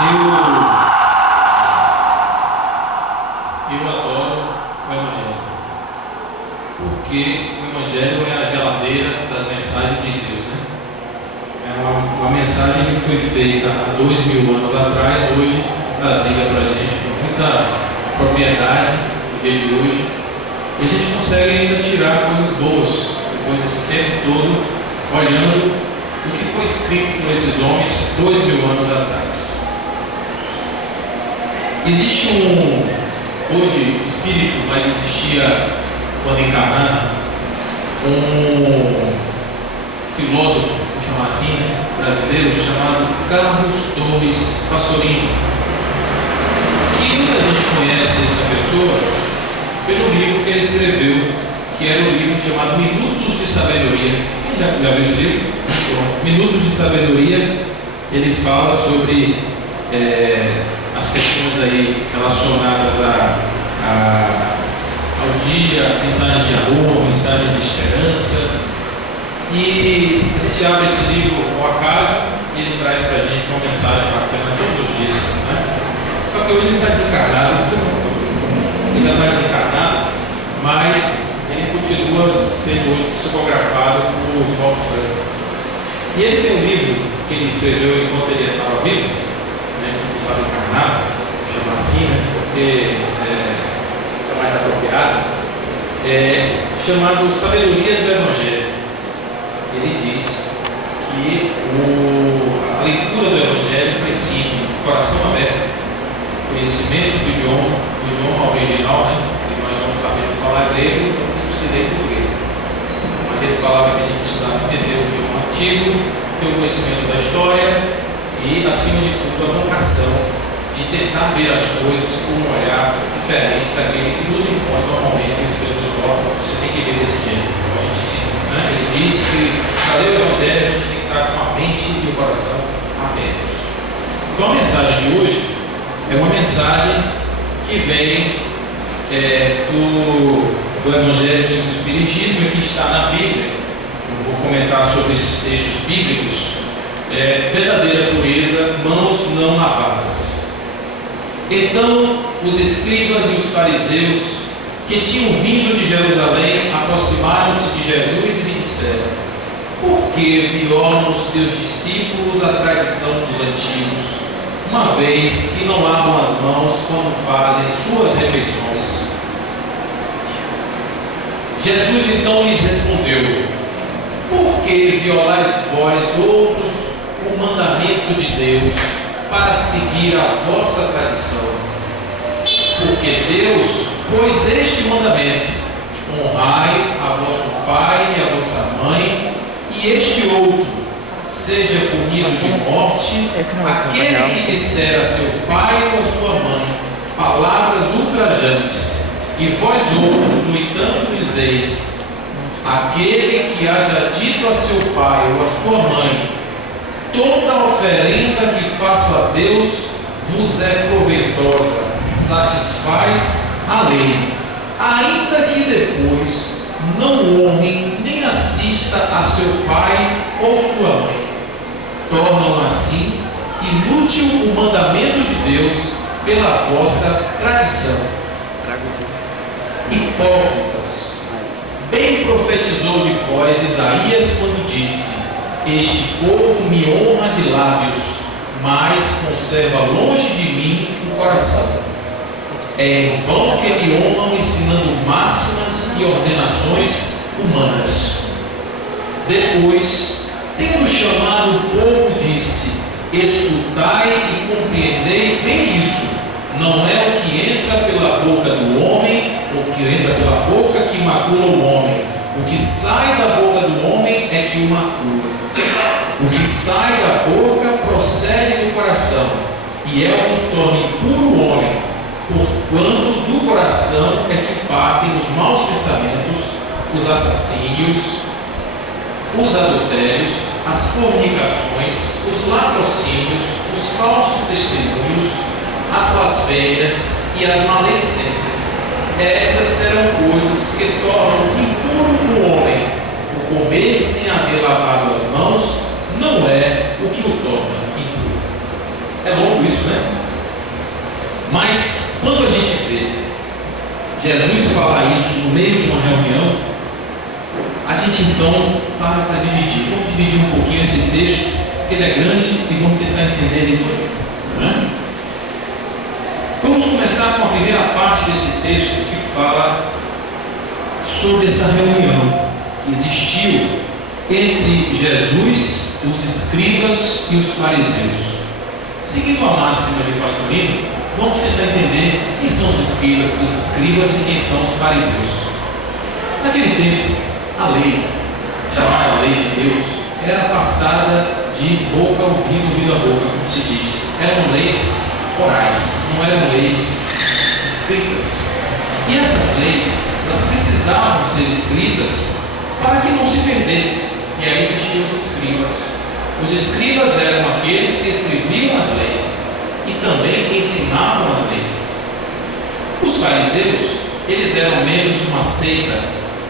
Eu adoro o Evangelho, porque o Evangelho é a geladeira das mensagens de Deus, né? É uma mensagem que foi feita há 2000 anos atrás, hoje trazida para a gente com muita propriedade no dia de hoje, e a gente consegue ainda tirar coisas boas depois desse tempo todo, olhando o que foi escrito por esses homens 2000 anos atrás. Existe hoje espírito, mas existia quando encarnado, um filósofo, vou chamar assim, né, brasileiro, chamado Carlos Torres Passorino, que muita gente conhece essa pessoa pelo livro que ele escreveu, que era um livro chamado Minutos de Sabedoria. Quem já viu esse livro? Minutos de Sabedoria. Ele fala sobre as questões aí relacionadas ao dia, mensagem de amor, mensagem de esperança. E a gente abre esse livro ao acaso e ele traz para a gente uma mensagem bacana todos os dias, né? Só que hoje ele está desencarnado, ele já está desencarnado, mas ele continua sendo hoje psicografado por Valdo Franco. E ele tem um livro que ele escreveu enquanto ele estava vivo, né, quando estava encarnado, chama assim, né, porque é mais apropriado, chamado Sabedorias do Evangelho. Ele diz que a leitura do Evangelho precisa de coração aberto, conhecimento do idioma original, né, que nós não sabemos falar grego, então temos que ler português. Mas ele falava que a gente precisava entender o idioma antigo, ter o conhecimento da história e, acima de tudo, a vocação de tentar ver as coisas com um olhar diferente daquele que nos impõe normalmente, que as pessoas colocam, você tem que ver desse jeito. Ele diz que para ler o Evangelho a gente tem que estar com a mente e o coração abertos. Então a mensagem de hoje é uma mensagem que vem do Evangelho segundo o Espiritismo e que está na Bíblia. Eu vou comentar sobre esses textos bíblicos. Verdadeira pureza, mãos não lavadas. Então os escribas e os fariseus que tinham vindo de Jerusalém aproximaram-se de Jesus e lhe disseram: por que violam os teus discípulos a tradição dos antigos, uma vez que não lavam as mãos quando fazem suas refeições? Jesus então lhes respondeu: por que violais vós outros o mandamento de Deus para seguir a vossa tradição? Porque Deus pôs este mandamento: honrai a vosso pai e a vossa mãe, e este outro: seja punido de morte aquele que disser a seu pai ou a sua mãe palavras ultrajantes. E vós outros, no entanto, dizeis: aquele que haja dito a seu pai ou a sua mãe, toda oferenda que faço a Deus vos é proveitosa, satisfaz a lei, ainda que depois não honre nem assista a seu pai ou sua mãe. Tornam assim inútil o mandamento de Deus pela vossa tradição. Hipócritas, bem profetizou de vós Isaías quando disse: este povo me honra de lábios, mas conserva longe de mim o coração. É em vão que me honram ensinando máximas e ordenações humanas. Depois, tendo chamado o povo, disse: escutai e compreendei bem isso. Não é o que entra pela boca do homem, o que entra pela boca que macula o homem. O que sai da boca do homem é que o macula. O que sai da boca procede do coração, e é o que torna impuro o homem, porquanto do coração é que partem os maus pensamentos, os assassínios, os adultérios, as fornicações, os latrocínios, os falsos testemunhos, as blasfêmias e as maledicências. Estas serão coisas que tornam impuro o homem. O comer sem haver lavado as mãos não é o que o torna impuro. É louco isso, né? Mas quando a gente vê Jesus falar isso no meio de uma reunião, a gente então para dividir. Vamos dividir um pouquinho esse texto, porque ele é grande, e vamos tentar entender ele hoje. Né? Vamos começar com a primeira parte desse texto que fala sobre essa reunião que existiu entre Jesus, os escribas e os fariseus. Seguindo a máxima de Pastorino, vamos tentar entender quem são os escribas e quem são os fariseus. Naquele tempo, a lei, chamada lei de Deus, era passada de boca a ouvido, ouvido a boca, como se diz. Eram leis orais, não eram leis escritas. E essas leis, elas precisavam ser escritas para que não se perdesse. E aí existiam os escribas. Os escribas eram aqueles que escreviam as leis e também ensinavam as leis. Os fariseus, eles eram membros de uma seita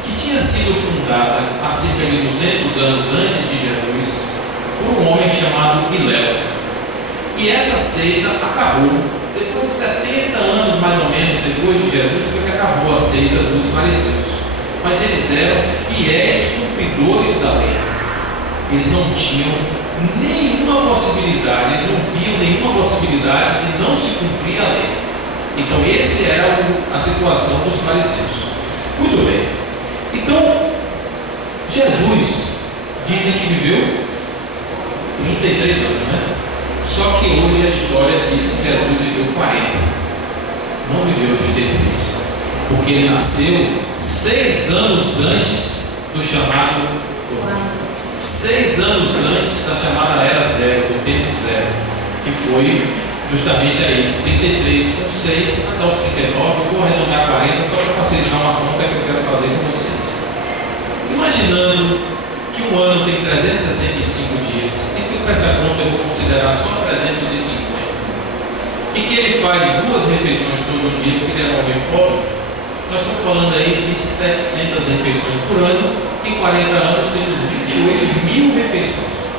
que tinha sido fundada há cerca de 200 anos antes de Jesus por um homem chamado Hilel. E essa seita acabou. Depois de 70 anos mais ou menos depois de Jesus, foi que acabou a seita dos fariseus. Mas eles eram fiéis cumpridores da lei. Eles não tinham nenhuma possibilidade, eles não viam nenhuma possibilidade de não se cumprir a lei. Então essa era a situação dos fariseus. Muito bem. Então, Jesus, dizem que viveu 33 anos, né? Só que hoje a história diz que Jesus viveu 40. Não viveu 33. Porque ele nasceu 6 anos antes do chamado 6 anos antes da chamada Era Zero, do tempo zero, que foi justamente aí, 33 com 6, até os 39, eu vou arredondar 40 só para facilitar uma conta que eu quero fazer com vocês. Imaginando que um ano tem 365 dias, então com essa conta eu vou considerar só 350, e que ele faz 2 refeições todo dia, porque ele é um homem pobre, nós estamos falando aí de 700 refeições por ano. Em 40 anos temos 28 mil refeições.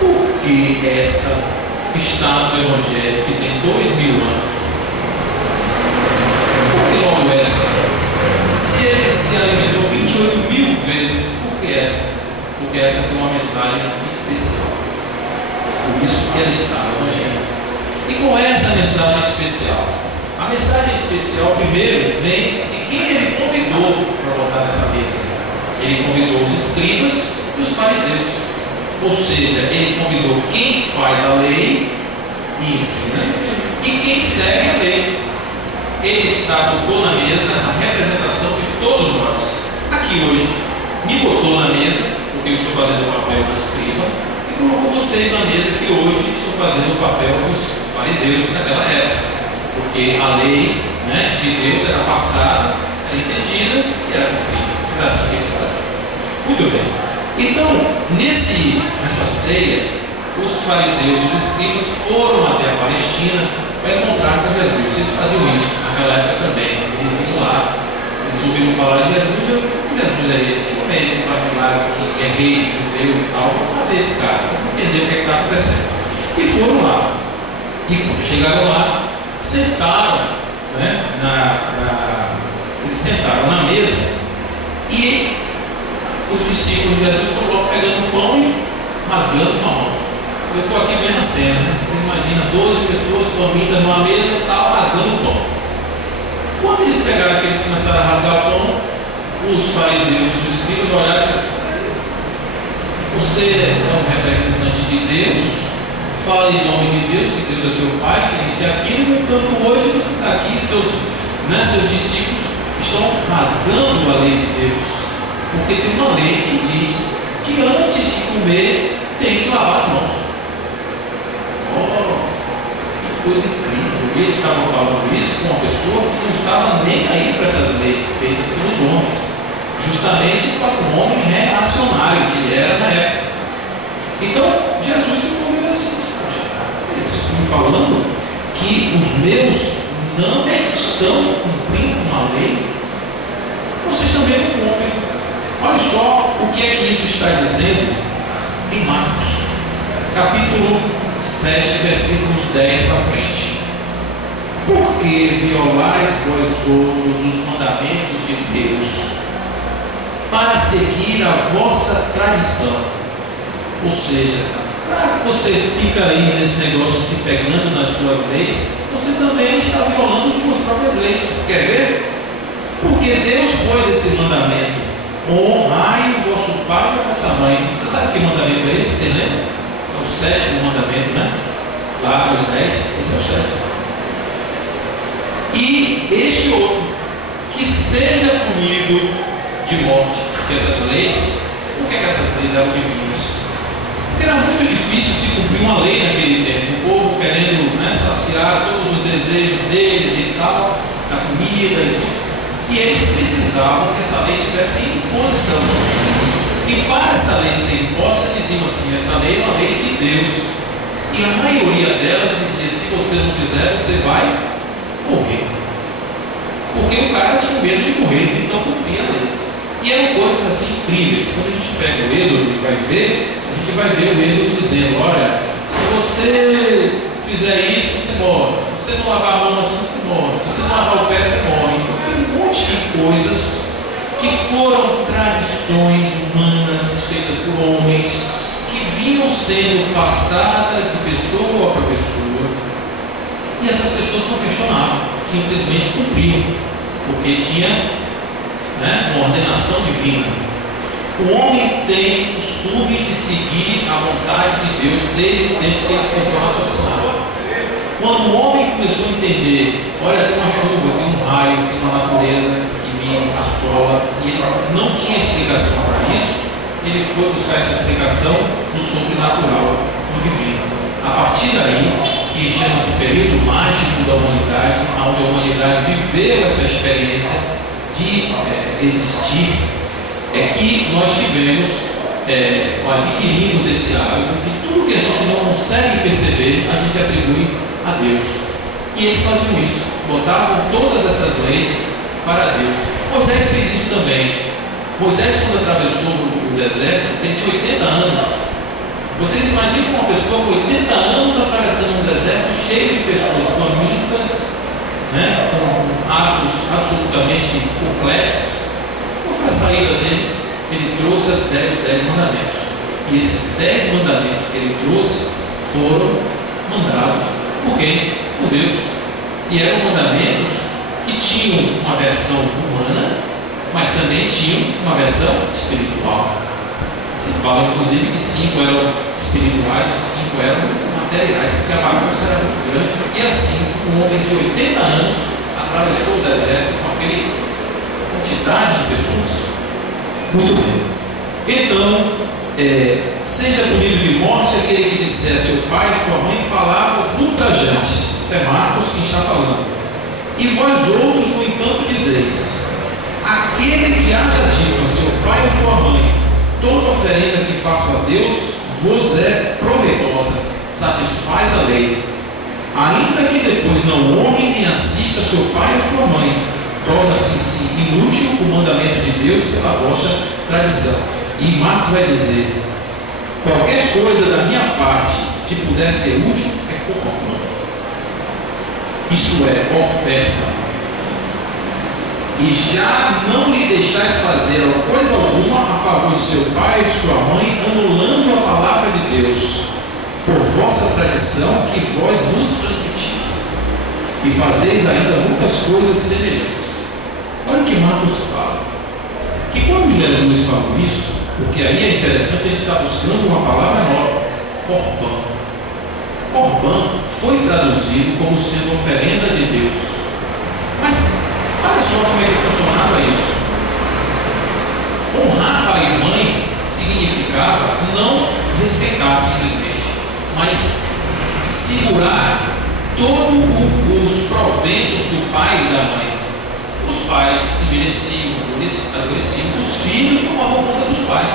Por que essa está no Evangelho que tem 2000 anos? Por que logo essa? Se ele se alimentou 28 mil vezes, por que essa? Porque essa tem uma mensagem especial. Por isso que ela está no Evangelho. E qual é essa mensagem especial? A mensagem especial, primeiro, vem de quem ele convidou para botar nessa mesa. Ele convidou os escribas e os fariseus. Ou seja, ele convidou quem faz a lei e ensina e quem segue a lei. Ele botou na mesa a representação de todos nós. Aqui hoje, me botou na mesa, porque eu estou fazendo o papel do escriba, e colocou vocês na mesa, que hoje estou fazendo o papel dos fariseus naquela época. Porque a lei, né, de Deus era passada, era entendida e era cumprida. Era assim que eles faziam. Muito bem. Então, nessa ceia, os fariseus e os escribas foram até a Palestina para encontrar com Jesus. Eles faziam isso naquela época também. Eles iam lá, eles ouviram falar de Jesus. Jesus é esse, que é esse particular que é rei, judeu e tal. Vamos ver esse cara, vamos entender o que está acontecendo. E foram lá. E quando chegaram lá, sentaram, né, eles sentaram na mesa e os discípulos de Jesus foram logo pegando o pão e rasgando com a mão. Eu estou aqui vendo a cena, né? Você imagina 12 pessoas famintas numa mesa e tal, rasgando o pão. Quando eles pegaram aqui, eles começaram a rasgar o pão, os fariseus e os escribas olharam e falaram: você é um representante de Deus, fala em nome de Deus, que Deus é seu Pai, que disse aquilo, no entanto hoje você está aqui, seus discípulos estão rasgando a lei de Deus, porque tem uma lei que diz que antes de comer tem que lavar as mãos. Oh, que coisa incrível! E eles estavam falando isso com uma pessoa que não estava nem aí para essas leis feitas pelos homens, justamente para um homem reacionário que ele era na época. Então Jesus ficou meio assim: eles estão me falando que os meus não estão cumprindo uma lei, vocês também não cumprem. Olha só o que é que isso está dizendo em Marcos, capítulo 7, versículos 10 para frente. Porque violais vós outros os mandamentos de Deus, para seguir a vossa tradição. Ou seja, para que você fica aí nesse negócio se pegando nas suas leis, você também está violando suas próprias leis. Quer ver? Porque Deus pôs esse mandamento: honrai o vosso pai e a vossa mãe. Você sabe que mandamento é esse? Você lembra? É o 7º mandamento, né? Lá nos 10, esse é o 7º. E este outro, que seja punido de morte. Porque essas leis, por que essas leis eram divinas? Porque era muito difícil se cumprir uma lei naquele tempo. O povo querendo, né, saciar todos os desejos deles e tal, a comida e tudo. E eles precisavam que essa lei tivesse imposição. E para essa lei ser imposta, diziam assim: essa lei é uma lei de Deus. E a maioria delas dizia: se você não fizer, você vai morrer. Porque o cara tinha medo de morrer, então cumpria a lei. E eram coisas assim incríveis. Quando a gente pega o Êxodo e vai ver, a gente vai ver o Êxodo dizendo: olha, se você fizer isso, você morre. Se você não lavar a mão assim, você morre. Se você não lavar o pé, você morre. Então tem um monte de coisas que foram tradições humanas feitas por homens, que vinham sendo passadas de pessoa para pessoa, e essas pessoas não questionavam, simplesmente cumpriam, porque tinha, né, uma ordenação divina. O homem tem o costume de seguir a vontade de Deus desde o tempo que ele começou a raciocinar. Quando o homem começou a entender: olha, tem uma chuva, tem um raio, tem uma natureza que me assola, e ele não tinha explicação para isso, ele foi buscar essa explicação no sobrenatural, no divino. A partir daí, que chama-se período mágico da humanidade, onde a humanidade viveu essa experiência de existir, é que nós adquirimos esse hábito que tudo que a gente não consegue perceber, a gente atribui a Deus. E eles faziam isso, botavam todas essas leis para Deus. Moisés fez isso também. Moisés, quando atravessou o deserto, ele tinha 80 anos. Vocês imaginam uma pessoa com 80 anos atravessando um deserto cheio de pessoas famintas, né, com hábitos absolutamente complexos? Qual foi a saída dele? Ele trouxe os 10 mandamentos. E esses 10 mandamentos que ele trouxe foram mandados por quem? Por Deus. E eram mandamentos que tinham uma versão humana, mas também tinham uma versão espiritual. Se fala inclusive que 5 eram espirituais e 5 eram materiais, porque a bagunça era muito grande. E assim, um homem de 80 anos atravessou o deserto com aquela quantidade de pessoas. Muito bem. Então, seja punido de morte aquele que disser a seu pai e sua mãe palavras ultrajantes. Isso é Marcos quem está falando. E vós outros, no entanto, dizeis: aquele que haja dito a seu pai ou sua mãe, toda oferenda que faça a Deus vos é proveitosa, satisfaz a lei. Ainda que depois não honre nem assista a seu pai ou sua mãe, torna-se inútil o mandamento de Deus pela vossa tradição. E Marcos vai dizer: qualquer coisa da minha parte que puder ser útil é corrupção. Isso é oferta. E já não lhe deixais fazer coisa alguma a favor de seu pai e de sua mãe, anulando a palavra de Deus, por vossa tradição que vós nos transmitis, e fazeis ainda muitas coisas semelhantes. Olha o que Marcos fala, que quando Jesus falou isso, porque aí é interessante, a gente está buscando uma palavra nova, Corban. Corban foi traduzido como sendo oferenda de Deus. Mas olha só como é que funcionava isso. Honrar pai e mãe significava não respeitar simplesmente, mas segurar todos os proventos do pai e da mãe. Os pais envelheciam, adoleciam, os filhos tomavam conta dos pais.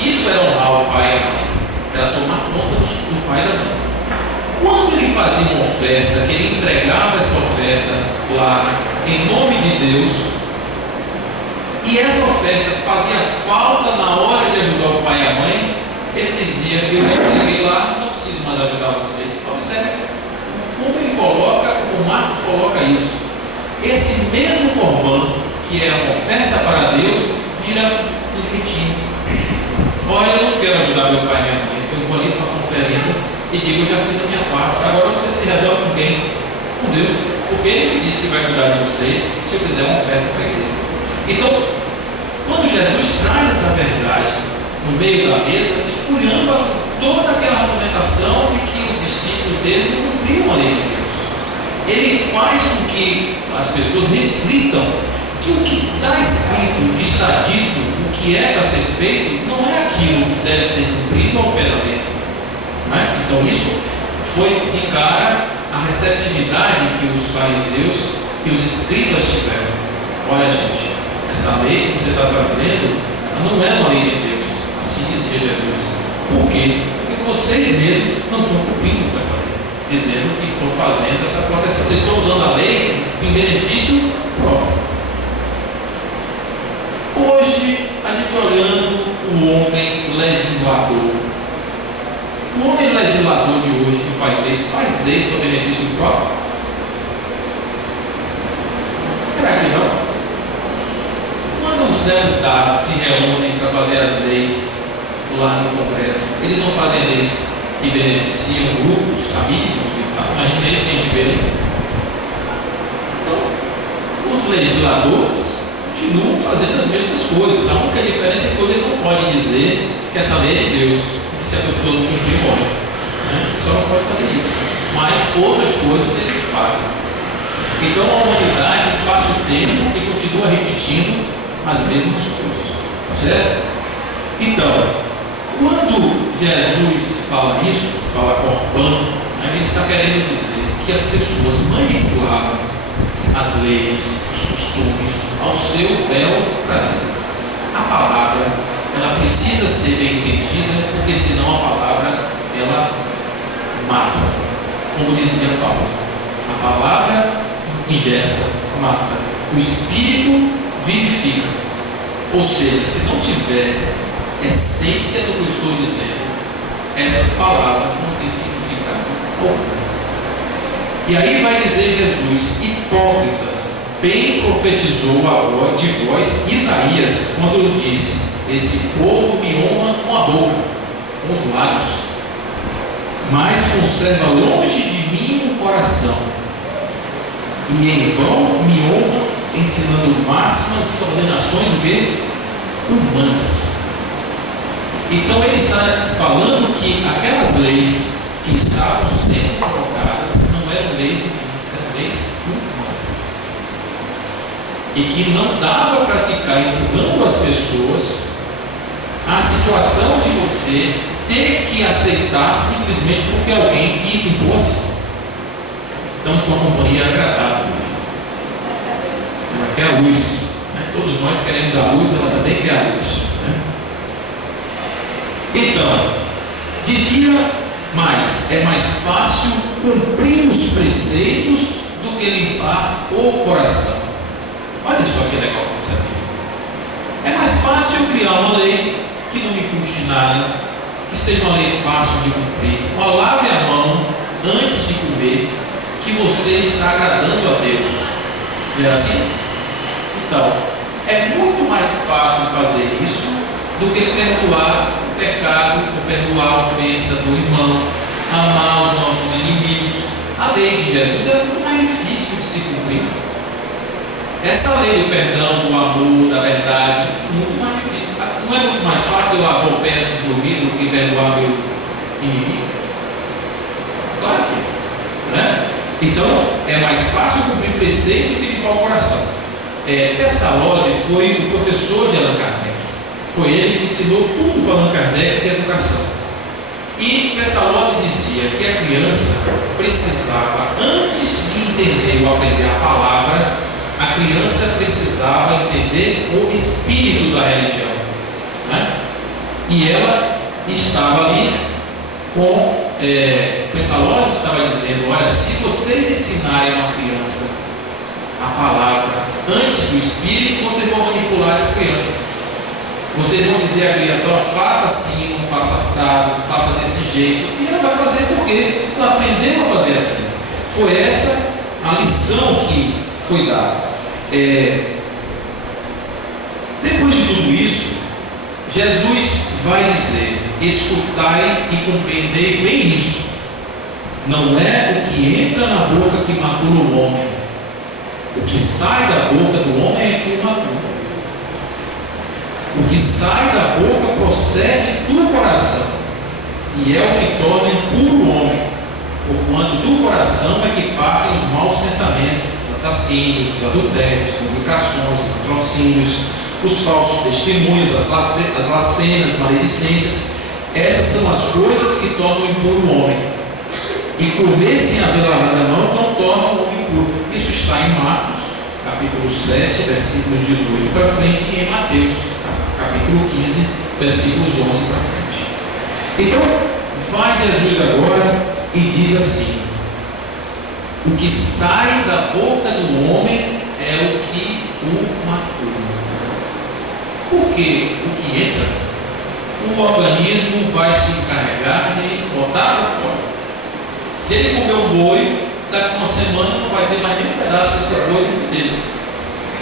Isso era honrar o pai e a mãe, era tomar conta do pai e da mãe. Quando ele fazia uma oferta, que ele entregava essa oferta lá em nome de Deus, e essa oferta fazia falta na hora de ajudar o pai e a mãe, ele dizia: eu entreguei lá, não preciso mais ajudar vocês. Observe como ele coloca, como Marcos coloca isso. Esse mesmo corban, que é uma oferta para Deus, vira um retiro. Olha, eu não quero ajudar meu pai e minha mãe, eu vou ali, faço uma oferenda e digo: eu já fiz a minha parte. Agora você se resolve com quem? Com Deus, porque ele me disse que vai cuidar de vocês se eu fizer uma oferta para a igreja. Então, quando Jesus traz essa verdade no meio da mesa, esculhamba toda aquela argumentação de que os discípulos dele não cumpriam a lei de Deus. Ele faz com que as pessoas reflitam que o que está escrito, o que está dito, o que é para ser feito, não é aquilo que deve ser cumprido ao pé da letra. Não é? Então isso foi de cara a receptividade que os fariseus e os escribas tiveram. Olha, gente, essa lei que você está trazendo não é uma lei de Deus, assim dizia Jesus. Por quê? Porque vocês mesmos não estão cumprindo com essa lei, dizendo que estão fazendo essa proteção. Vocês estão usando a lei em benefício próprio. Hoje, a gente olhando o homem legislador, o homem legislador de hoje que faz leis para benefício próprio? Será que não? Quando os deputados se reúnem para fazer as leis lá no Congresso, eles não fazem leis que beneficiam grupos, amigos, imagina isso que a gente vê ali. Então, os legisladores continuam fazendo as mesmas coisas. A única diferença é que ele não pode dizer que essa lei é de Deus, que se a pessoa não cumprir, morre. Só não pode fazer isso. Mas outras coisas eles fazem. Então a humanidade passa o tempo e continua repetindo as mesmas coisas. Certo? Então, quando Jesus fala isso, fala corban, ele está querendo dizer que as pessoas manipulavam as leis, os costumes, ao seu belo prazer. A palavra, ela precisa ser bem entendida, porque senão a palavra, ela mata. Como dizia Paulo, a palavra ingesta, mata. O Espírito vivifica. Ou seja, se não tiver essência do que eu estou dizendo, essas palavras não têm significado algum. E aí vai dizer Jesus: hipócritas, bem profetizou de vós Isaías, quando ele disse: esse povo me honra com a boca, com os lábios, mas conserva longe de mim o coração, e em vão me honra, ensinando máximas de ordenações do quê? Humanas. Então ele está falando que aquelas leis que estavam sendo colocadas não eram leis divinas, eram leis humanas, e que não dava para ficar empurrando as pessoas a situação de você ter que aceitar simplesmente porque alguém quis impor-se. Estamos com uma companhia agradável. Ela quer a luz, né? Todos nós queremos a luz, ela também quer a luz, né? Então, dizia mais: é mais fácil cumprir os preceitos do que limpar o coração. Olha só que legal isso aqui. É mais fácil criar uma lei que não me custe nada, que seja uma lei fácil de cumprir. Lave a mão antes de comer, que você está agradando a Deus. Não é assim? Então, é muito mais fácil fazer isso do que perdoar o pecado, ou perdoar a ofensa do irmão, amar os nossos inimigos. A lei de Jesus é muito mais difícil de se cumprir. Essa lei do perdão, do amor, da verdade, muito mais difícil. Não é muito mais fácil eu lavar o pé antes de dormir do que perdoar meu inimigo? Claro que, né? Então, é mais fácil cumprir preceito do que limpar o coração. Pestalozzi foi o professor de Allan Kardec. Foi ele que ensinou tudo para Allan Kardec de educação. E Pestalozzi dizia que a criança precisava, antes de entender ou aprender a palavra, a criança precisava entender o espírito da religião, né? E ela estava ali com Pestalozzi estava dizendo: olha, se vocês ensinarem a uma criança a palavra antes do espírito, vocês vão manipular essa criança. Vocês vão dizer à criança: ó, faça assim, não faça assado, faça desse jeito. E ela vai fazer porque ela aprendeu a fazer assim. Foi essa a lição que foi dada. Depois de tudo isso, Jesus vai dizer: escutai e compreendei bem isso. Não é o que entra na boca que matura o homem. O que sai da boca do homem é que o matura. O que sai da boca procede do coração, e é o que torna impuro o homem, porquanto do coração é que partem os maus pensamentos, os assassínios, os adultérios, as fornicações, os patrocínios, os falsos testemunhos, as blasfêmias, as maledicências. Essas são as coisas que tornam impuro o homem. E comer sem haver lavado a mão não torna o homem impuro. Isso está em Marcos, capítulo 7, versículos 18 para frente, e em Mateus, capítulo 15, versículos 11 para frente. Então, vai Jesus agora e diz assim: o que sai da boca do homem é o que o matura. Porque o que entra, o organismo vai se encarregar de botar para fora. Se ele comer um boi, daqui a uma semana não vai ter mais nenhum pedaço desse boi dentro dele.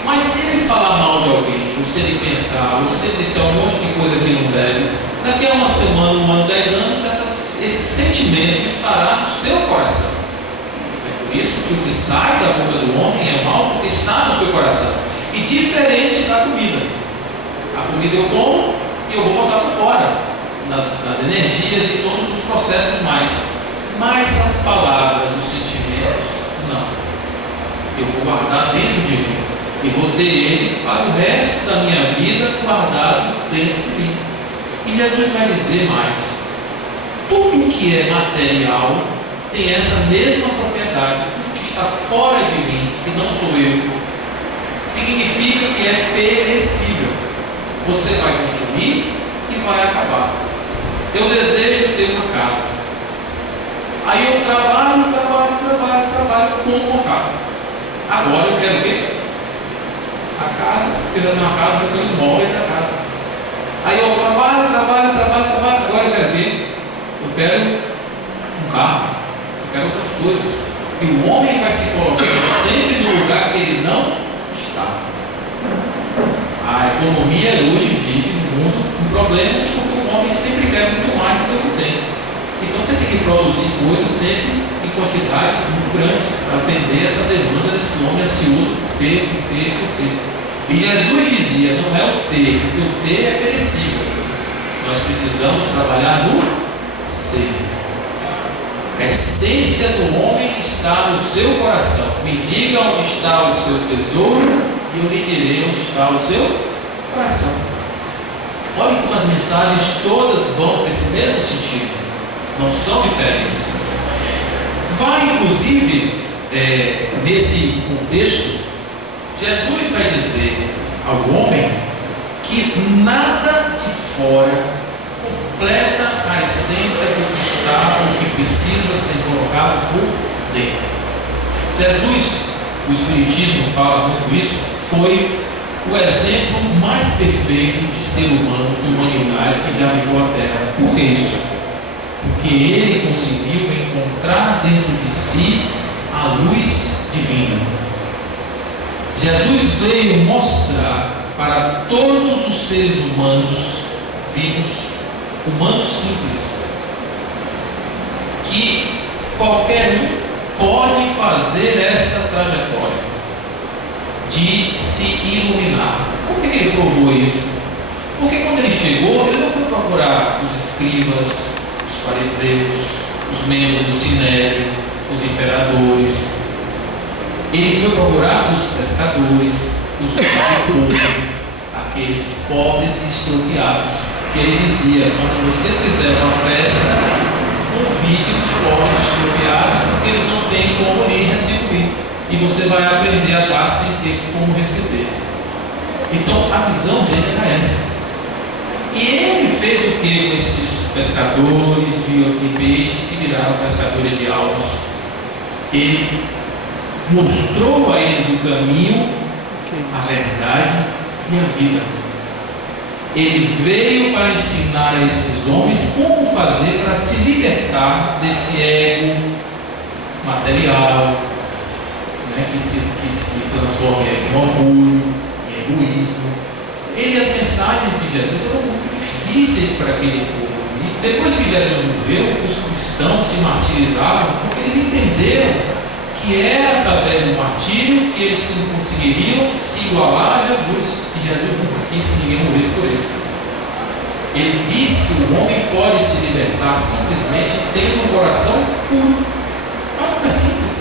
Mas se ele falar mal de alguém, ou se ele pensar, ou se ele disser um monte de coisa que não deve, daqui a uma semana, um ano, 10 anos, esse sentimento estará no seu coração. É por isso que o que sai da boca do homem é o mal que está no seu coração. E diferente da comida. A comida eu como e eu vou botar por fora, nas energias e todos os processos mais. Mas as palavras, os sentimentos, não. Eu vou guardar dentro de mim. E vou ter ele para o resto da minha vida guardado dentro de mim. E Jesus vai dizer mais: tudo que é material tem essa mesma propriedade. Tudo que está fora de mim, que não sou eu, significa que é perecível. Você vai consumir e vai acabar. Eu desejo ter uma casa. Aí eu trabalho, como uma casa. Agora eu quero o quê? A casa, eu quero uma casa, eu quero os móveis da casa. Aí eu trabalho, agora eu quero o quê? Eu quero um carro, eu quero outras coisas. E o homem vai se colocando sempre no lugar que ele não está. A economia hoje vive no mundo um problema, porque o homem sempre quer muito mais do que tem. Então você tem que produzir coisas sempre em quantidades muito grandes para atender essa demanda desse homem ansioso por ter. E Jesus dizia: não é o ter, porque o ter é perecível. Nós precisamos trabalhar no ser. A essência do homem está no seu coração. Me diga onde está o seu tesouro e eu lhe direi onde está o seu coração. Olha como as mensagens todas vão para esse mesmo sentido. Não são diferentes. Vai, inclusive, nesse contexto, Jesus vai dizer ao homem que nada de fora completa a essência do que está, o que precisa ser colocado por dentro. Jesus, o Espiritismo fala muito isso, foi o exemplo mais perfeito de ser humano, de humanidade que já viveu a Terra. Por que isso? Porque ele conseguiu encontrar dentro de si a luz divina. Jesus veio mostrar para todos os seres humanos vivos, humanos simples, que qualquer um pode fazer esta trajetória de se iluminar. Por que ele provou isso? Porque quando ele chegou, ele não foi procurar os escribas, os fariseus, os membros do Sinédrio, os imperadores. Ele foi procurar os pescadores, os agricultores, aqueles pobres e expropriados. Que ele dizia: quando você fizer uma festa, convide os pobres e expropriados, porque eles não têm como lhe retribuir. E você vai aprender a dar sem ter como receber. Então a visão dele era essa. E ele fez o que com esses pescadores de peixes que viraram pescadores de almas? Ele mostrou a eles o caminho, a verdade e a vida. Ele veio para ensinar a esses homens como fazer para se libertar desse ego material, né, que se transforma em orgulho, em egoísmo. As mensagens de Jesus eram muito difíceis para aquele povo. E depois que Jesus morreu, os cristãos se martirizavam porque eles entenderam que era através do martírio que eles não conseguiriam se igualar a Jesus. E Jesus nunca quis que ninguém morresse por ele. Ele disse que o homem pode se libertar simplesmente tendo um coração puro. Olha como é simples.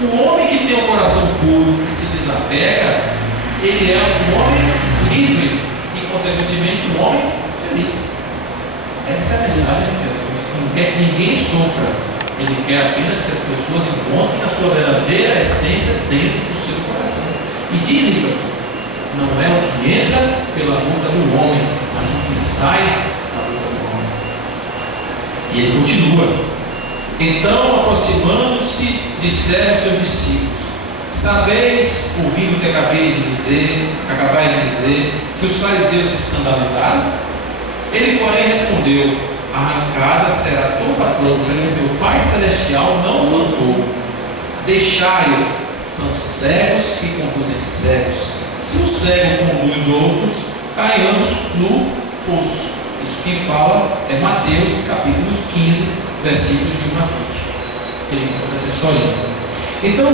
O homem que tem um coração puro, que se desapega, ele é um homem livre e, consequentemente, um homem feliz. Essa é a mensagem de Jesus. Ele não quer que ninguém sofra. Ele quer apenas que as pessoas encontrem a sua verdadeira essência dentro do seu coração. E diz isso aqui: não é o que entra pela boca do homem, mas o que sai da boca do homem. E ele continua: então, aproximando-se, disseram aos seus discípulos: sabeis, ouvindo o que acabais de dizer, que os fariseus se escandalizaram? Ele, porém, respondeu: arrancada será toda a planta que meu Pai Celestial não plantou. Deixai-os, são cegos que conduzem cegos. Se o cego conduz outros, caiamos no fosso. Isso que fala é Mateus capítulo 15, versículos de 1 a 20. Ele conta essa historinha. Então,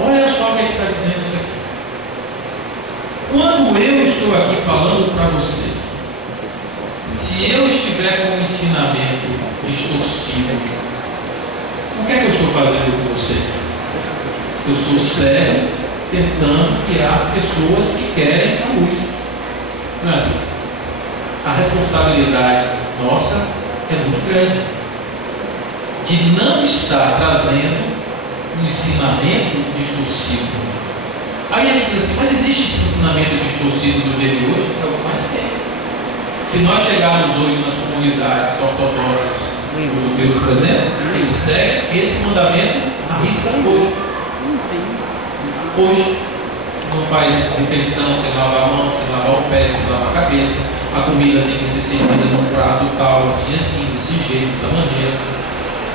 olha só o que ele está dizendo isso aqui. Quando eu estou aqui falando para vocês, se eu estiver com um ensinamento distorcido, o que é que eu estou fazendo com vocês? Eu estou sério, tentando criar pessoas que querem a luz. Não é assim? A responsabilidade nossa é muito grande de não estar trazendo um ensinamento distorcido. Aí a gente diz assim: mas existe esse ensinamento distorcido no dia de hoje? É o que mais tem. Se nós chegarmos hoje nas comunidades ortodoxas, os judeus, por exemplo, eles seguem esse mandamento à risca hoje. Hoje não faz refeição sem lavar a mão, sem lavar o pé, sem lavar a cabeça. A comida tem que ser servida num prato tal, assim, desse jeito, dessa maneira.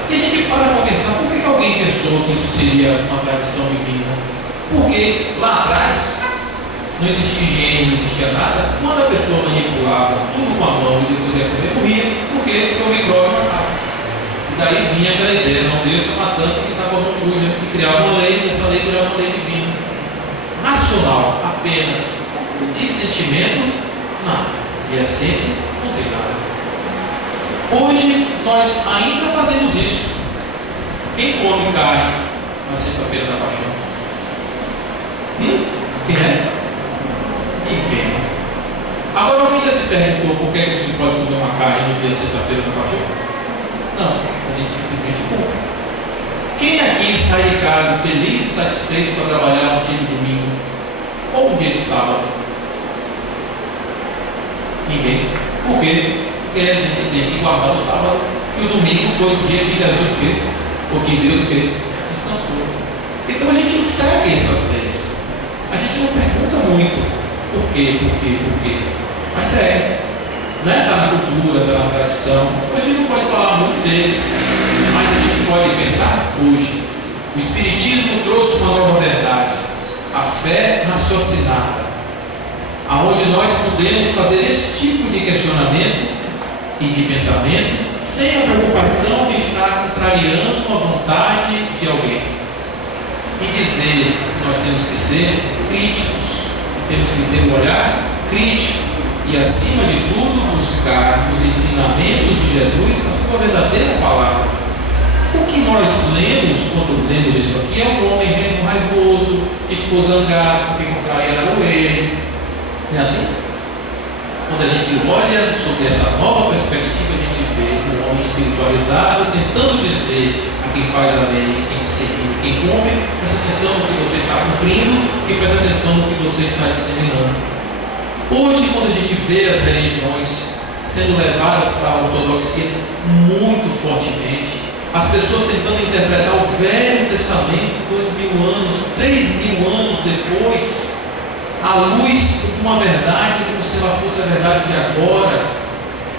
E a gente para pensar: por que alguém pensou que isso seria uma tradição divina? Porque lá atrás não existia higiene, não existia nada. Quando a pessoa manipulava tudo com a mão e depois ia comer, morria, porque o micróbio matava. E daí vinha aquela ideia: não Deus está matando quem está com a mão suja, e criava uma lei, essa lei criava uma lei divina. Racional, apenas de sentimento, não. De essência, não tem nada. Hoje nós ainda fazemos isso. Quem come carne na sexta-feira da Paixão? Quem é? Ninguém. Agora, alguém já se perguntou por que você pode comer uma carne no dia da sexta-feira da Paixão? Não, a gente simplesmente come. Quem aqui sai de casa feliz e satisfeito para trabalhar no dia de domingo ou no dia de sábado? Ninguém. Por quê? Porque a gente tem que guardar o sábado, e o domingo foi o dia que Jesus fez, porque Deus descansou. Então a gente segue essas leis. A gente não pergunta muito por quê, mas segue. Não é? Está na cultura, está na tradição. A gente não pode falar muito deles, mas a gente pode pensar hoje. O Espiritismo trouxe uma nova verdade: a fé raciocinada, aonde nós podemos fazer esse tipo de questionamento e de pensamento sem a preocupação de estar contrariando a vontade de alguém, e dizer que nós temos que ser críticos, temos que ter um olhar crítico e, acima de tudo, buscar os ensinamentos de Jesus, a sua verdadeira palavra. O que nós lemos quando lemos isso aqui é um homem raivoso que ficou zangado porque contrariaram ele. Não é assim? Quando a gente olha sobre essa nova perspectiva, a gente vê um homem espiritualizado tentando dizer a quem faz a lei, quem segue, quem come: presta atenção no que você está cumprindo e presta atenção no que você está disseminando. Hoje, quando a gente vê as religiões sendo levadas para a ortodoxia muito fortemente, as pessoas tentando interpretar o Velho Testamento 2000 anos, 3000 anos depois, à luz de uma verdade como se ela fosse a verdade de agora.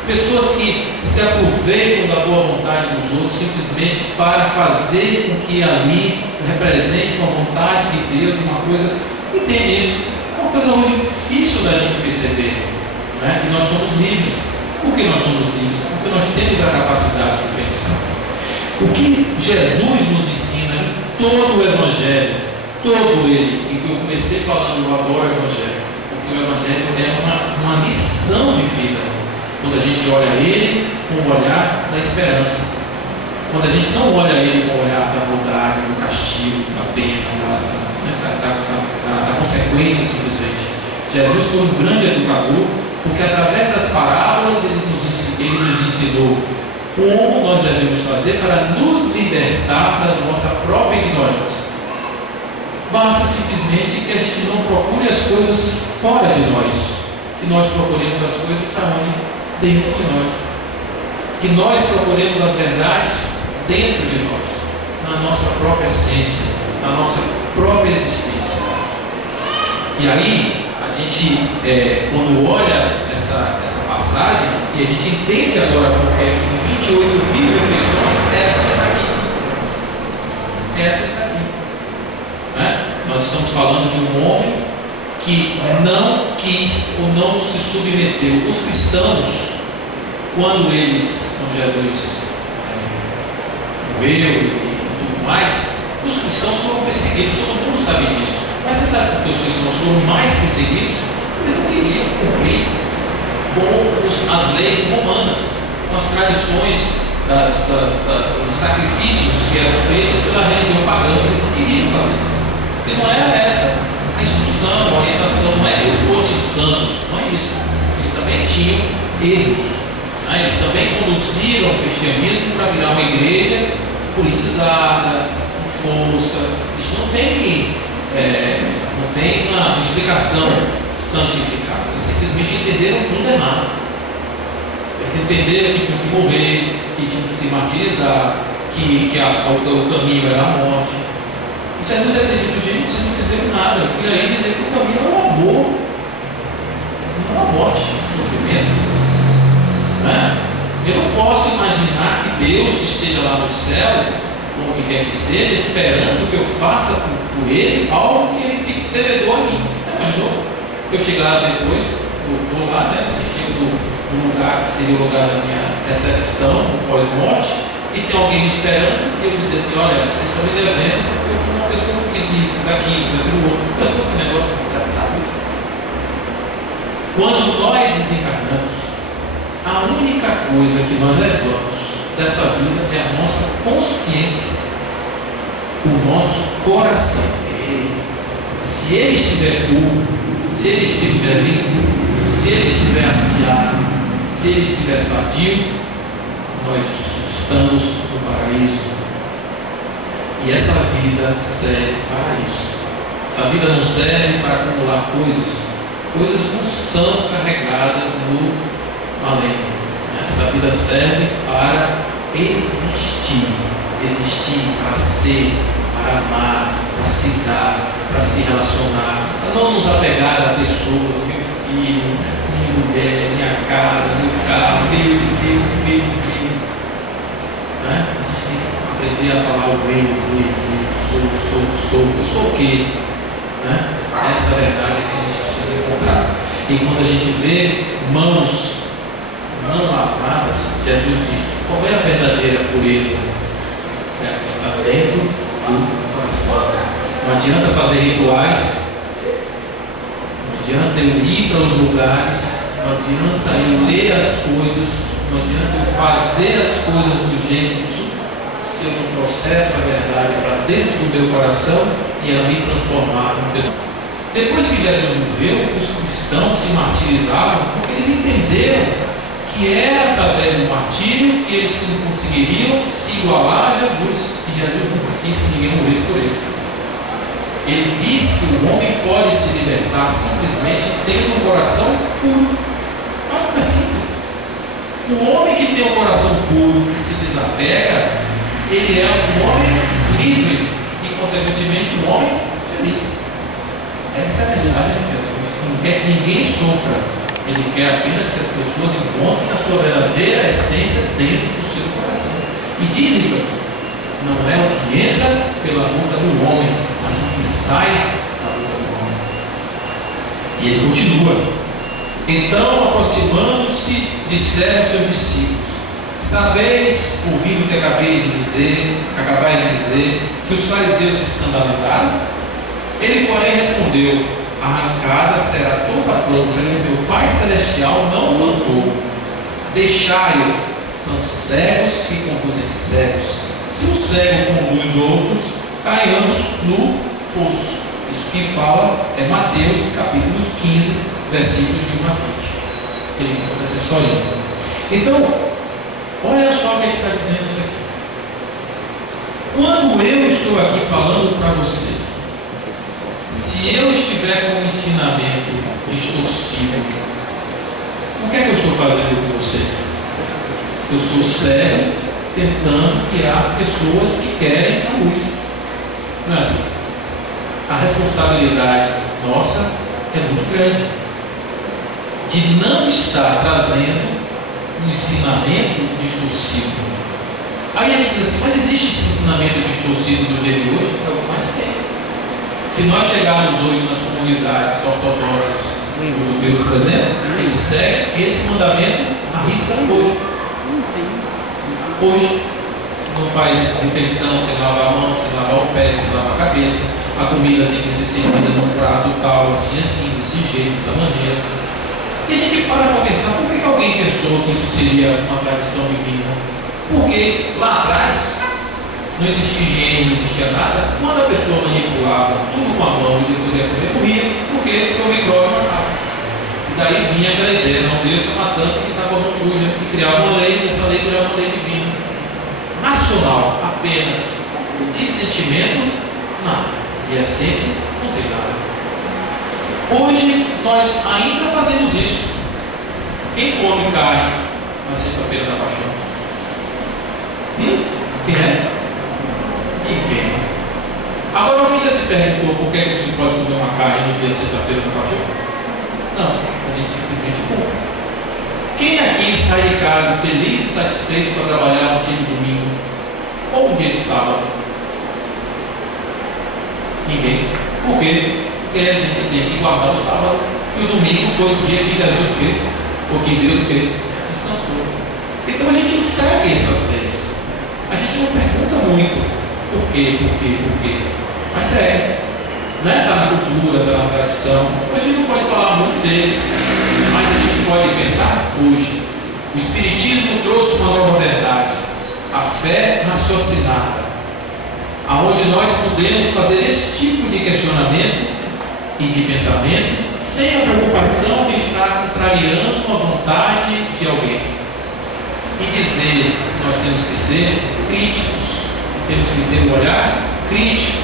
Pessoas que se aproveitam da boa vontade dos outros simplesmente para fazer com que ali represente uma vontade de Deus, uma coisa. Entende isso? É uma coisa hoje difícil da gente perceber, né? Que nós somos livres. Por que nós somos livres? Porque nós temos a capacidade de pensar. O que Jesus nos ensina em todo o Evangelho, todo ele, e que eu comecei falando, eu adoro o Evangelho, porque o Evangelho é uma lição de vida. Quando a gente olha ele com o olhar da esperança, quando a gente não olha ele com o olhar da bondade, do castigo, da pena, da consequência simplesmente. Jesus foi um grande educador, porque através das parábolas ele nos ensinou como nós devemos fazer para nos libertar da nossa própria ignorância. Basta simplesmente que a gente não procure as coisas fora de nós, que nós procuremos as coisas aonde? Dentro de nós. Que nós procuremos as verdades dentro de nós, na nossa própria essência, na nossa própria existência. E aí, a gente, quando olha essa passagem, e a gente entende agora porque em 28 mil refeições, essa está aqui. Essa está aqui. Né? Nós estamos falando de um homem que não quis ou não se submeteu. Os cristãos, quando Jesus morreu e tudo mais, os cristãos foram perseguidos, todo mundo sabe disso. Mas você sabe por que os cristãos foram mais perseguidos? Eles não queriam cumprir com as leis romanas, com as tradições dos sacrifícios que eram feitos pela religião pagã. Eles não queriam fazer isso. E não era essa a instrução, a orientação, não é que eles fossem santos, não é isso. Eles também tinham erros. Eles também conduziram o cristianismo para virar uma igreja politizada, com força. Isso não tem uma explicação santificada. Eles simplesmente entenderam tudo errado. Eles entenderam que tinham que morrer, que tinham que se martirizar, que o caminho era a morte. Jesus deve ter dito, gente, vocês não entenderam nada. Eu fui aí dizer que o caminho é o amor, não a morte, o sofrimento. Né? Eu não posso imaginar que Deus esteja lá no céu, ou o que quer que seja, esperando que eu faça por Ele algo que Ele fique devedor a mim. Você imaginou? Eu chegar lá depois, eu estou lá, né? Eu chego no lugar que seria o lugar da minha recepção, pós-morte, e tem alguém me esperando, e eu dizer assim, olha, vocês estão me devendo, eu fui uma pessoa que fiz isso, fiz aquilo, fiz aquilo outro. Eu sou um negócio engraçado. Quando nós desencarnamos, a única coisa que nós levamos dessa vida é a nossa consciência, o nosso coração. Se ele estiver puro, se ele estiver limpo, se ele estiver aciado, se ele estiver sadio, nós estamos no paraíso. E essa vida serve para isso. Essa vida não serve para acumular coisas. Coisas não são carregadas no além. Essa vida serve para existir. Existir para ser, para amar, para se dar, para se relacionar, para não nos apegar a pessoas, meu filho, minha mulher, minha casa, meu carro, meu. Né? A gente tem que aprender a falar o eu sou o quê? Né? Essa verdade que a gente precisa encontrar. E quando a gente vê mãos não lavadas, Jesus diz, qual é a verdadeira pureza? Está dentro do coração. Não adianta fazer rituais, não adianta eu ir para os lugares, não adianta eu ler as coisas, não adianta eu fazer as coisas do jeito se eu não processo a verdade para dentro do meu coração e a me transformar numa pessoa. Depois que Jesus morreu, os cristãos se martirizavam porque eles entenderam que era através do martírio que eles não conseguiriam se igualar a Jesus. E Jesus nunca quis que ninguém morresse por ele. Ele disse que o homem pode se libertar simplesmente tendo um coração puro. Olha, é simples. O homem que tem um coração puro, que se desapega, ele é um homem livre e, consequentemente, um homem feliz. Essa é a mensagem de Jesus. não quer que ninguém sofra. Ele quer apenas que as pessoas encontrem a sua verdadeira essência dentro do seu coração. E diz isso aqui: não é o que entra pela boca do homem, mas o que sai da boca do homem. E ele continua: então, aproximando-se, disseram aos seus discípulos: sabeis, ouvindo o que acabais de dizer, que os fariseus se escandalizaram? Ele, porém, respondeu: arrancada será toda a planta que meu Pai Celestial não plantou. Deixai-os, são cegos que conduzem cegos. Se um cego conduz outros, caiamos no fosso. Isso que fala é Mateus capítulo 15, versículos de 1 a 20. Ele conta essa historinha. Então, olha só o que ele está dizendo isso aqui. Quando eu estou aqui falando para vocês, se eu estiver com um ensinamento distorcido, o que é que eu estou fazendo com vocês? Eu estou cego, tentando tirar pessoas que querem a luz. Não é assim? A responsabilidade nossa é muito grande de não estar trazendo um ensinamento distorcido. Aí a gente diz assim: mas existe esse ensinamento distorcido no dia de hoje? É o que mais tem. Se nós chegarmos hoje nas comunidades ortodoxas, os judeus, por exemplo, eles seguem esse mandamento à risca hoje. Hoje não faz refeição sem lavar a mão, sem lavar o pé, sem lavar a cabeça. A comida tem que ser servida num prato tal, assim, desse jeito, dessa maneira. E a gente para pensar: por que alguém pensou que isso seria uma tradição divina? Porque lá atrás não existia higiene, não existia nada. Quando a pessoa manipulava tudo com a mão e depois ia comer, morria, porque o micróbio matava. E daí vinha aquela ideia: não, Deus está matando quem está com a mão suja, e criava uma lei, e essa lei criava uma lei divina. Racional, apenas. De sentimento, nada. De essência, não tem nada. Hoje nós ainda fazemos isso. Quem come carne na sexta-feira da paixão? Quem é? Ninguém. Agora, alguém já se perguntou por que você pode comer uma carne no dia da sexta-feira da paixão? Não, a gente simplesmente come. Quem aqui sai de casa feliz e satisfeito para trabalhar no dia de domingo ou no dia de sábado? Ninguém. Por quê? Porque a gente tem que guardar o sábado. E o domingo foi o dia que Jesus fez. Porque Deus fez. Descansou. Então a gente segue essas leis. A gente não pergunta muito por quê. Mas segue. Não é? Está na cultura, está na tradição. A gente não pode falar muito deles. Mas a gente pode pensar hoje. O Espiritismo trouxe uma nova verdade. A fé raciocinada, aonde nós podemos fazer esse tipo de questionamento e de pensamento sem a preocupação de estar contrariando a vontade de alguém e dizer que nós temos que ser críticos, temos que ter um olhar crítico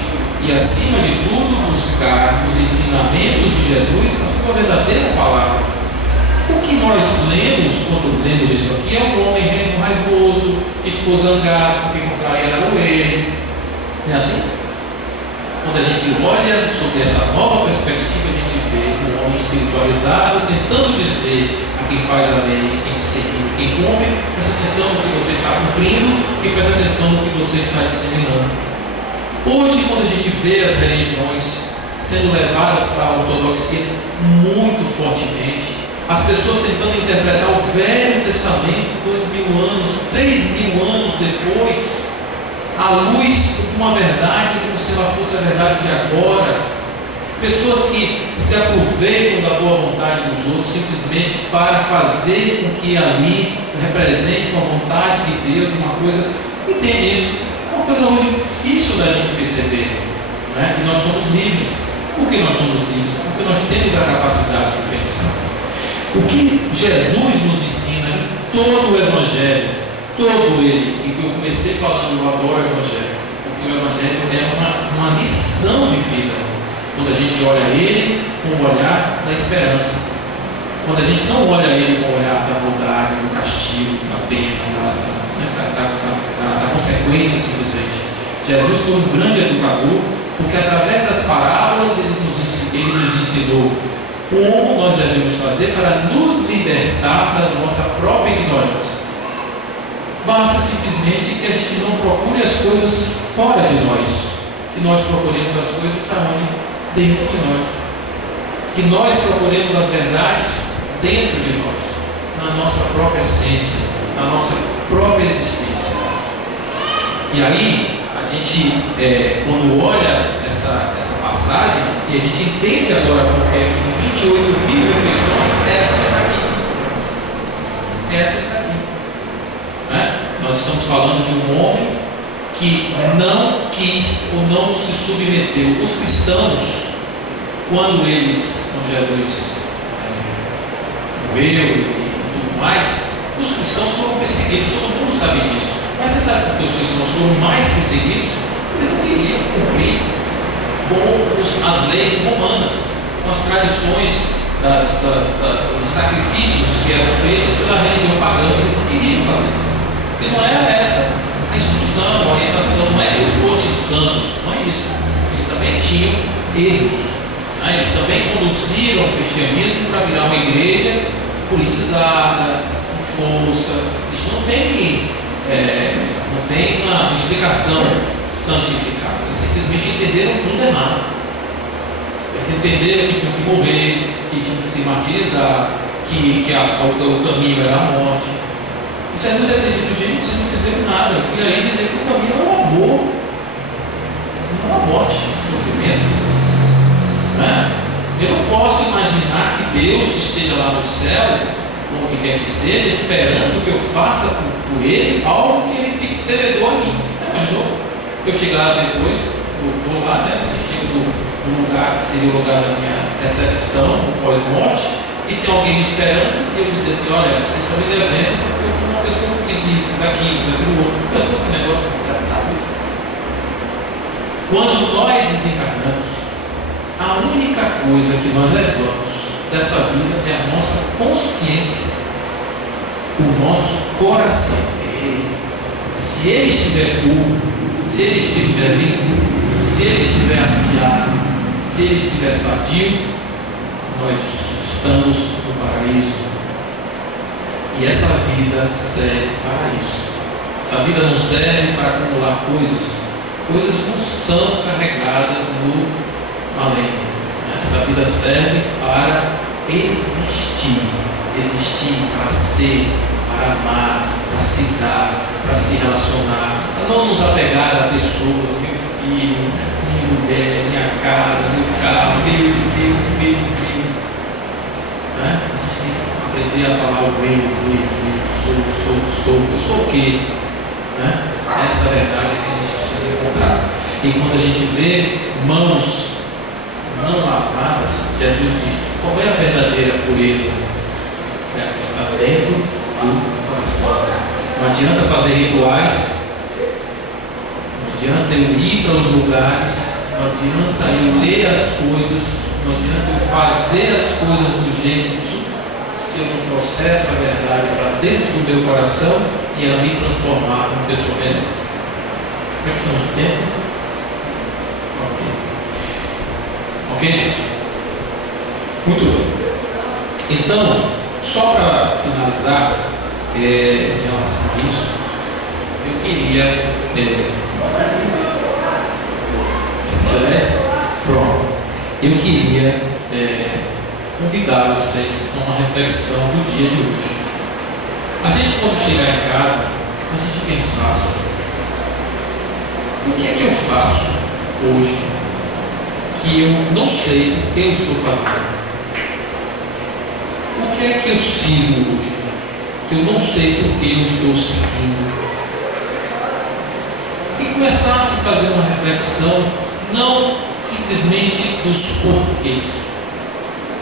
e, acima de tudo, buscar os ensinamentos de Jesus, a sua verdadeira palavra. O que nós lemos quando lemos isso aqui é um homem raivoso que ficou zangado porque contrariaram ele. Não é assim? Quando a gente olha sobre essa nova perspectiva, a gente vê um homem espiritualizado tentando dizer a quem faz a lei, quem segue, quem come: presta atenção no que você está cumprindo e presta atenção no que você está disseminando. Hoje, quando a gente vê as religiões sendo levadas para a ortodoxia muito fortemente, as pessoas tentando interpretar o Velho Testamento 2000 anos, 3000 anos depois, à luz de uma verdade como se ela fosse a verdade de agora. Pessoas que se aproveitam da boa vontade dos outros simplesmente para fazer com que ali represente a vontade de Deus, uma coisa. Entende isso? É uma coisa hoje difícil da gente perceber, né? Que nós somos livres. Por que nós somos livres? Porque nós temos a capacidade de pensar. O que Jesus nos ensina em todo o Evangelho, todo ele, e que eu comecei falando: eu adoro o Evangelho, porque o Evangelho é uma lição de vida. Quando a gente olha ele com o olhar da esperança, quando a gente não olha ele com o olhar da bondade, do castigo, da pena, da consequência simplesmente. Jesus foi um grande educador, porque através das parábolas ele nos ensinou Como nós devemos fazer para nos libertar da nossa própria ignorância? Basta simplesmente que a gente não procure as coisas fora de nós, que nós procuremos as coisas aonde? Dentro de nós. Que nós procuremos as verdades dentro de nós, na nossa própria essência, na nossa própria existência. E aí, a gente, quando olha essa passagem, e a gente entende agora porque em 28 mil refeições, essa está aqui. Essa está aqui. Né? Nós estamos falando de um homem que não quis ou não se submeteu. Os cristãos, quando Jesus morreu e tudo mais, os cristãos foram perseguidos, todo mundo sabe disso. Mas você sabe por que os cristãos foram mais perseguidos? Eles não queriam cumprir com as leis romanas, com as tradições dos sacrifícios que eram feitos pela religião pagã. Eles não queriam fazer isso. Porque não era essa a instrução, a orientação, não é que eles fossem santos, não é isso. Eles também tinham erros. Né? Eles também conduziram o cristianismo para virar uma igreja politizada, com força. Isso não tem uma explicação santificada. Eles simplesmente entenderam tudo errado. Eles entenderam que tinham que morrer, que tinham que se martirizar, que o caminho era a morte. E Jesus deve ter dito: gente, vocês não entenderam nada. Eu fui aí dizer que o caminho era o amor, não a morte, o sofrimento. Né? Eu não posso imaginar que Deus esteja lá no céu, ou o que quer que seja, esperando que eu faça por Ele algo que Ele fique devedor a mim. Você imaginou? Eu chegar lá depois, estou lá, né? Eu chego no lugar que seria o lugar da minha recepção, pós-morte, e tem alguém me esperando, e eu dizer assim: olha, vocês estão me devendo, porque eu fui uma pessoa que fiz isso, fiz aquilo, fiz aquilo outro. Eu sou um negócio engraçado isso. Quando nós desencarnamos, a única coisa que nós levamos dessa vida é a nossa consciência, o nosso coração. Se ele estiver puro, se ele estiver limpo, se ele estiver aciado, se ele estiver sadio, nós estamos no paraíso. E essa vida serve para isso. Essa vida não serve para acumular coisas. Coisas não são carregadas no além. Essa vida serve para existir. Existir para ser, para amar, para se dar, para se relacionar, para não nos apegar a pessoas, meu filho, minha mulher, minha casa, meu carro, meu. Né? A gente tem que aprender a falar o eu sou o quê? Né? Essa verdade que a gente precisa encontrar. E quando a gente vê mãos não lavadas, Jesus diz: qual é a verdadeira pureza? Está dentro do coração. Não adianta fazer rituais, não adianta eu ir para os lugares, não adianta eu ler as coisas, não adianta eu fazer as coisas do jeito, se eu não processo a verdade para dentro do meu coração e a me transformar numa pessoa melhor. Como é que estamos de tempo? Ok, gente? Muito bem. Então, só para finalizar, em relação a isso, eu queria. Pronto. Eu queria convidar vocês a uma reflexão do dia de hoje. A gente, quando chegar em casa, a gente pensar: o que é que eu faço hoje que eu não sei o que eu estou fazendo? O que é que eu sigo hoje que eu não sei por que eu estou seguindo? E começasse a fazer uma reflexão, não simplesmente dos porquês,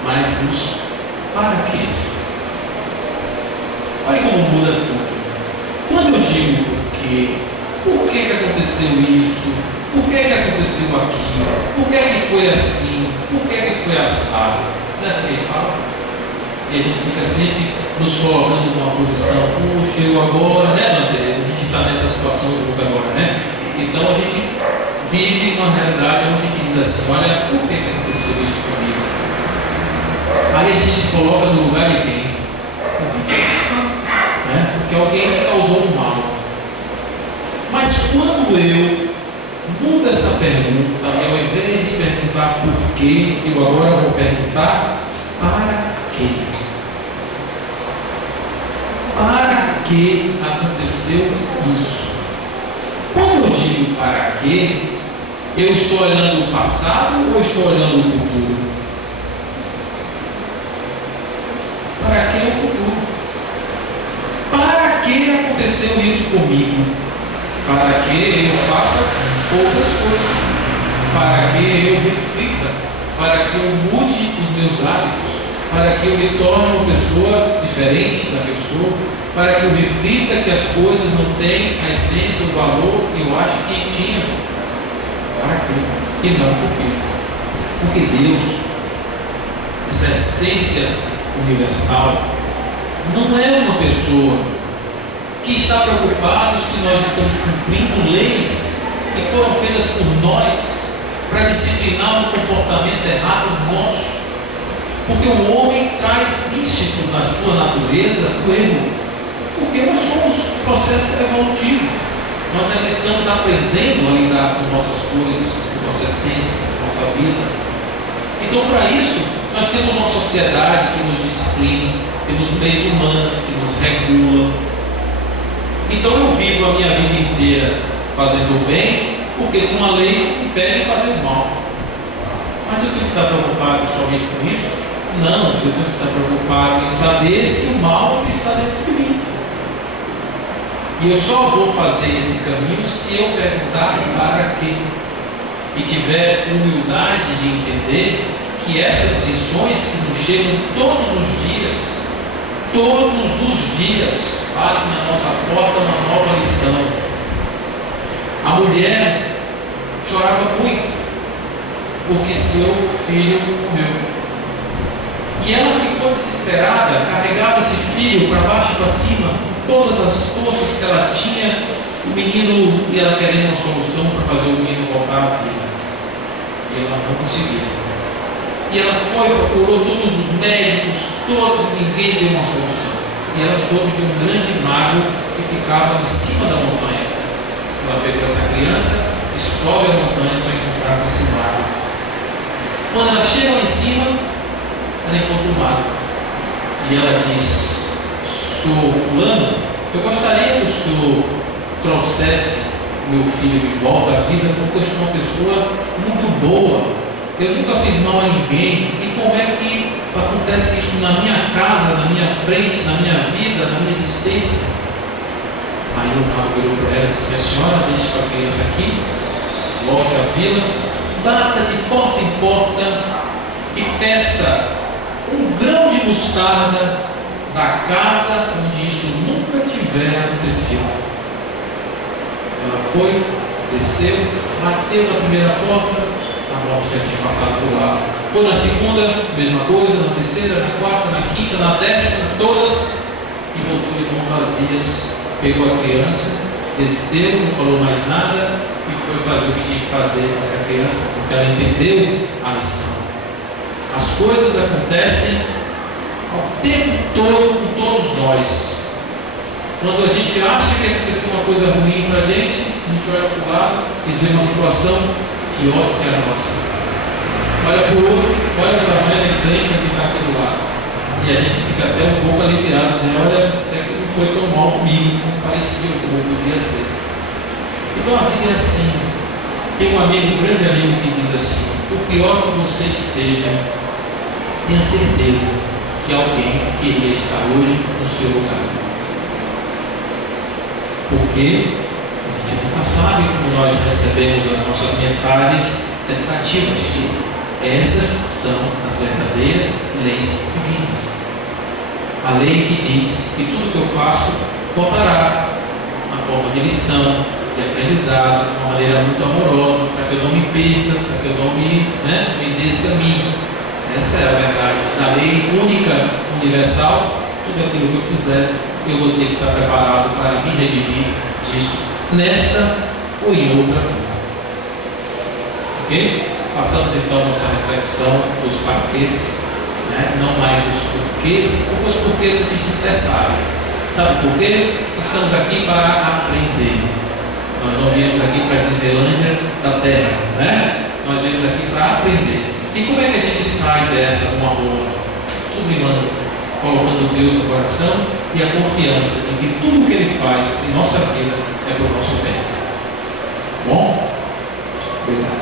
mas dos paraquês. Olha como muda tudo. Quando eu digo por que aconteceu isso? Por que aconteceu aquilo? Por que foi assim? Por que foi assado? Não é assim que a gente fala? E a gente fica sempre nos colocando numa posição: puxa, eu agora, né, André? A gente está nessa situação do grupo agora, né? Então a gente vive uma realidade onde a gente diz assim: olha, por que aconteceu isso comigo? Aí a gente se coloca no lugar de quem? Né? Porque alguém me causou um mal. Mas quando eu mudo essa pergunta, ao invés de perguntar por quê, eu agora vou perguntar para quê? Para que aconteceu isso? Quando eu digo para quê, eu estou olhando o passado ou estou olhando o futuro? Para que o futuro? Para que aconteceu isso comigo? Para que eu faça outras coisas? Para que eu reflita? Para que eu mude os meus hábitos? Para que eu me torne uma pessoa diferente da que eu sou? Para que eu reflita que as coisas não têm a essência, o valor que eu acho que tinha? Para quê? E não por quê? Porque Deus, essa essência universal, não é uma pessoa que está preocupado se nós estamos cumprindo leis que foram feitas por nós para disciplinar um comportamento errado nosso. Porque o homem traz íncito na sua natureza o erro. Porque nós somos processo evolutivo. Nós ainda estamos aprendendo a lidar com nossas coisas, com nossa essência, com nossa vida. Então, para isso, nós temos uma sociedade que nos disciplina, temos leis humanas que nos regulam. Então, eu vivo a minha vida inteira fazendo o bem, porque uma lei impede fazer o mal. Mas eu tenho que estar preocupado somente com isso? Não, eu tenho que estar preocupado em saber se o mal está dentro de mim. E eu só vou fazer esse caminho se eu perguntar para quê. E tiver humildade de entender que essas lições que nos chegam todos os dias, batem na nossa porta uma nova lição. A mulher chorava muito porque seu filho morreu. E ela ficou desesperada, carregava esse filho para baixo e para cima, todas as forças que ela tinha, o menino, e ela querendo uma solução para fazer o menino voltar à vida. E ela não conseguia. E ela procurou todos os médicos, ninguém deu uma solução. E ela soube de um grande mago que ficava em cima da montanha. Ela pegou essa criança e sobe a montanha para encontrar com esse mago. Quando ela chega lá em cima, ela encontra o mago. E ela diz: Sou fulano, eu gostaria que o senhor trouxesse meu filho de volta à vida, porque eu sou uma pessoa muito boa. Eu nunca fiz mal a ninguém. E como é que acontece isso na minha casa, na minha frente, na minha vida, na minha existência? Aí o mago virou para ela e disse: Minha senhora, deixe sua criança aqui, volte à vila, bata de porta em porta e peça um grão de mostarda da casa onde isso nunca tiver acontecido. Ela foi, desceu, bateu na primeira porta, a morte já tinha passado por lá. Foi na segunda, mesma coisa, na terceira, na quarta, na quinta, na décima, todas, e voltou de mãos vazias. Pegou a criança, desceu, não falou mais nada e foi fazer o que tinha que fazer com essa criança, porque ela entendeu a lição. As coisas acontecem ao tempo todo com todos nós. Quando a gente acha que aconteceu uma coisa ruim para a gente olha para o lado e vê uma situação pior que a nossa. Olha para o outro, olha o tamanho da encrenca que está aqui do lado. E a gente fica até um pouco aliviado, dizendo: olha, até que não foi tão mal comigo, não parecia como podia ser. Então a vida é assim. Tem um amigo, um grande amigo, que diz assim: o pior que você esteja, tenha certeza que alguém queria estar hoje no seu lugar. Porque a gente nunca sabe como nós recebemos as nossas mensagens tentativas. Essas são as verdadeiras leis divinas. A lei que diz que tudo que eu faço voltará na forma de lição, de aprendizado, de uma maneira muito amorosa, para que eu não me perca, para que eu não me descaminhe. Essa é a verdade da lei única, universal. Tudo aquilo que eu fizer, eu vou ter que estar preparado para me redimir disso, nesta ou em outra vida. Ok? Passamos então a nossa reflexão dos parquês né? Não mais dos porquês, porque os porquês a gente estressava. Sabe por quê? Estamos aqui para aprender. Nós não viemos aqui para a Disneylândia da Terra, né? Nós viemos aqui para aprender. E como é que a gente sai dessa com amor? Sublimando, colocando Deus no coração e a confiança em que tudo que Ele faz em nossa vida é para o nosso bem. Bom? Obrigado.